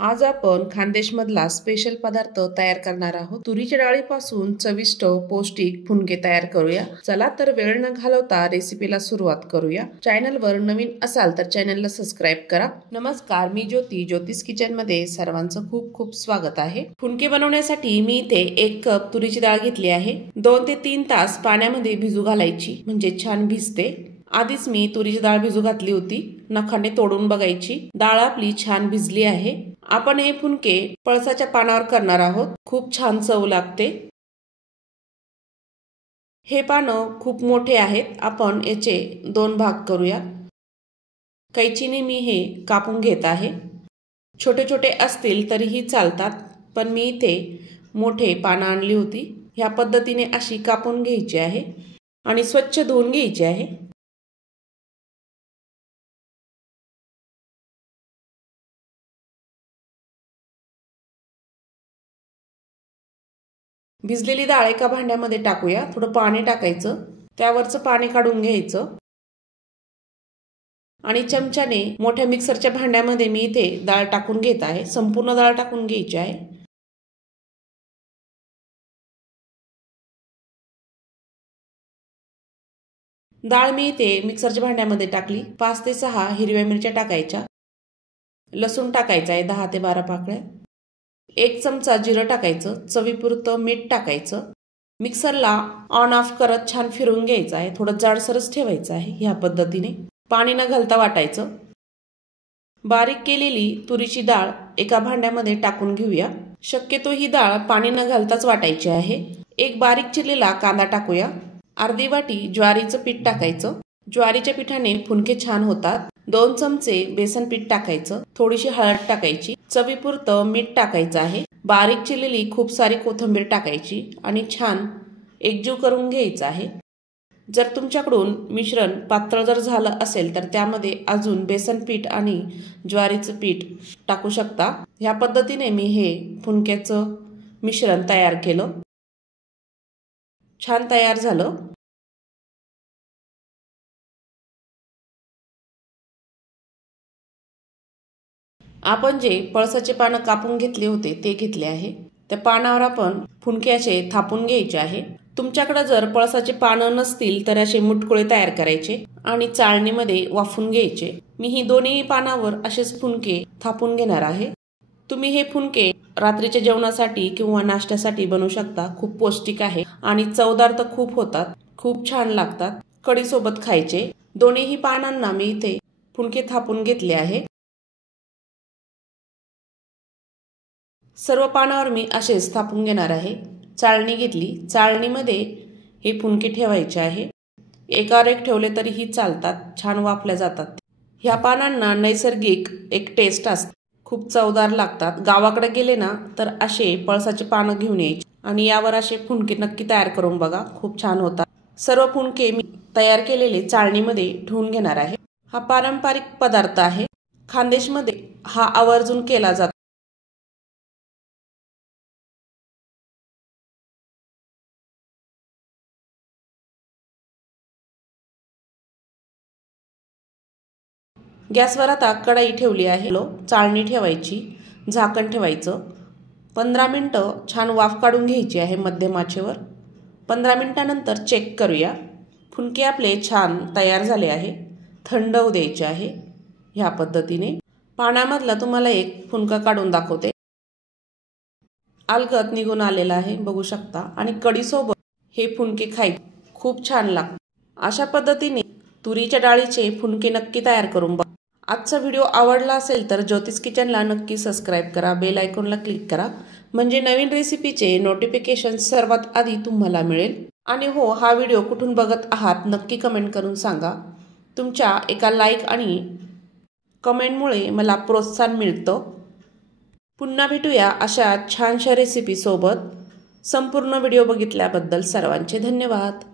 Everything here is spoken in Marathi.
आज आपण खानदेशमधला स्पेशल पदार्थ तयार करणार आहोत। तुरीच्या डाळीपासून चविष्ट पौष्टिक फुनके तयार करूया। चला तर वेळ न घालवता रेसिपीला सुरुवात करूया। चॅनलवर नवीन असाल तर चॅनलला सबस्क्राइब करा। नमस्कार, मी ज्योती, ज्योतिष किचन मध्ये सर्वांचं खूप खूप स्वागत आहे। फुनके बनवण्यासाठी मी इथे 1 कप तुरीची डाळ घेतली आहे। 2 ते 3 तास पाण्यामध्ये भिजू घालायची, म्हणजे छान भिजते। आधीच मी तुरीची डाळ भिजू घातली होती, नखाने तोडून बघायची। डाळ आपली छान भिजली आहे। आपण हे फुनके पळसाच्या पानावर करणार आहोत। खूप छान चव लागते। हे पानं खूप मोठे आहेत, आपण याचे 2 भाग करूया। कैचीने मी हे कापून घेत आहे। छोटे छोटे असतील तरीही चालतात, पण मी इथे मोठे पानं आणली होती। ह्या पद्धतीने अशी कापून घ्यायची आहे आणि स्वच्छ धुवून घ्यायची आहे। भिजलेली डाळ एका भांड्यामध्ये टाकूया। थोडं पाणी टाकायचं, त्यावरचं पाणी काढून घ्यायचं आणि चमच्याने मोठ्या मिक्सरच्या भांड्यामध्ये मी इथे डाळ टाकून घेत आहे। संपूर्ण डाळ टाकून घ्यायची आहे। डाळ मी इथे मिक्सरच्या भांड्यामध्ये टाकली। 5 ते 6 हिरव्या मिरच्या टाकायच्या। लसूण टाकायचा आहे 10 ते 12 पाकळ्या। 1 चमचा जिरं टाकायचं। चवीपुरतं मीठ टाकायचं। मिक्सरला ऑन ऑफ करत छान फिरवून घ्यायचं आहे। थोडं जाडसरच ठेवायचं आहे। ह्या पद्धतीने पाणी न घालता वाटायचं। बारीक केलेली तुरीची डाळ एका भांड्यामध्ये टाकून घेऊया। शक्यतो ही डाळ पाणी न घालताच वाटायची आहे। 1 बारीक चिरलेला कांदा टाकूया। अर्धी वाटी ज्वारीचं पीठ टाकायचं। ज्वारीच्या पिठाने फुनके छान होतात। 2 चमचे बेसन पीठ टाकायचं। थोडीशी हळद टाकायची। चवीपुरतं मीठ टाकायचं आहे। बारीक चिरलेली खूप सारी कोथिंबीर टाकायची आणि छान एकजीव करून घ्यायचं आहे। जर तुमच्याकडून मिश्रण पातळ जर झालं असेल तर त्यामध्ये अजून बेसन पीठ आणि ज्वारीचं पीठ टाकू शकता। ह्या पद्धतीने मी हे फुनक्याचं मिश्रण तयार केलं। छान तयार झालं। आपण जे पळसाचे पानं कापून घेतले होते ते घेतले आहे। त्या पानावर आपण फुनके असे थापून घ्यायचे आहे। तुमच्याकडे जर पळसाचे पानं नसतील तर असे मुटकुळे तयार करायचे आणि चाळणीमध्ये वाफून घ्यायचे। मी ही दोन्ही पानावर असेच फुनके थापून घेणार आहे। तुम्ही हे फुनके रात्रीच्या जेवणासाठी किंवा नाश्त्यासाठी बनवू शकता। खूप पौष्टिक आहे आणि चवदार तर खूप होतात, खूप छान लागतात। कढी सोबत खायचे। दोन्ही पानांना मी इथे फुनके थापून घेतले आहे। सर्व पानावर मी असेच थापून घेणार आहे। चाळणी घेतली। चाळणीमध्ये हे फुनके ठेवायचे आहे। एकावर एक ठेवले तरीही चालतात, छान वाफल्या जातात। ह्या पानांना नैसर्गिक एक टेस्ट असते, खूप चवदार लागतात। गावाकडे गेले ना तर असे पळसाचे पानं घेऊन यायचे आणि यावर असे फुनके नक्की तयार करून बघा, खूप छान होतात। सर्व फुनके मी तयार केलेले चाळणीमध्ये ठेवून घेणार आहे। हा पारंपरिक पदार्थ आहे। खानदेशमध्ये हा आवर्जून केला जातो। गॅसवर आता कढई ठेवली आहे। चाळणी ठेवायची, झाकण ठेवायचं। 15 मिनिटं छान वाफ काढून घ्यायची आहे मध्यम आचेवर। 15 मिनिटांनंतर चेक करूया। फुनके आपले छान तयार झाले आहे। थंड होऊ द्यायचे आहे। ह्या पद्धतीने पाण्यामधला तुम्हाला एक फुनका काढून दाखवते। अलगद निघून आलेला आहे, बघू शकता। आणि कढी सोबत हे फुनके खाय खूप छान लागतात। अशा पद्धतीने तुरीच्या डाळीचे फुनके नक्की तयार करून बघा। आजचा व्हिडिओ आवडला असेल तर ज्योतिष किचनला नक्की सबस्क्राइब करा। बेल आयकॉनला क्लिक करा, म्हणजे नवीन रेसिपीचे नोटिफिकेशन सर्वात आधी तुम्हाला मिळेल। आणि हो, हा व्हिडिओ कुठून बघत आहात नक्की कमेंट करून सांगा। तुमच्या एका लाईक आणि कमेंटमुळे मला प्रोत्साहन मिळतं। पुन्हा भेटूया अशा छानशा रेसिपी सोबत। संपूर्ण व्हिडिओ बघितल्याबद्दल सर्वांचे धन्यवाद।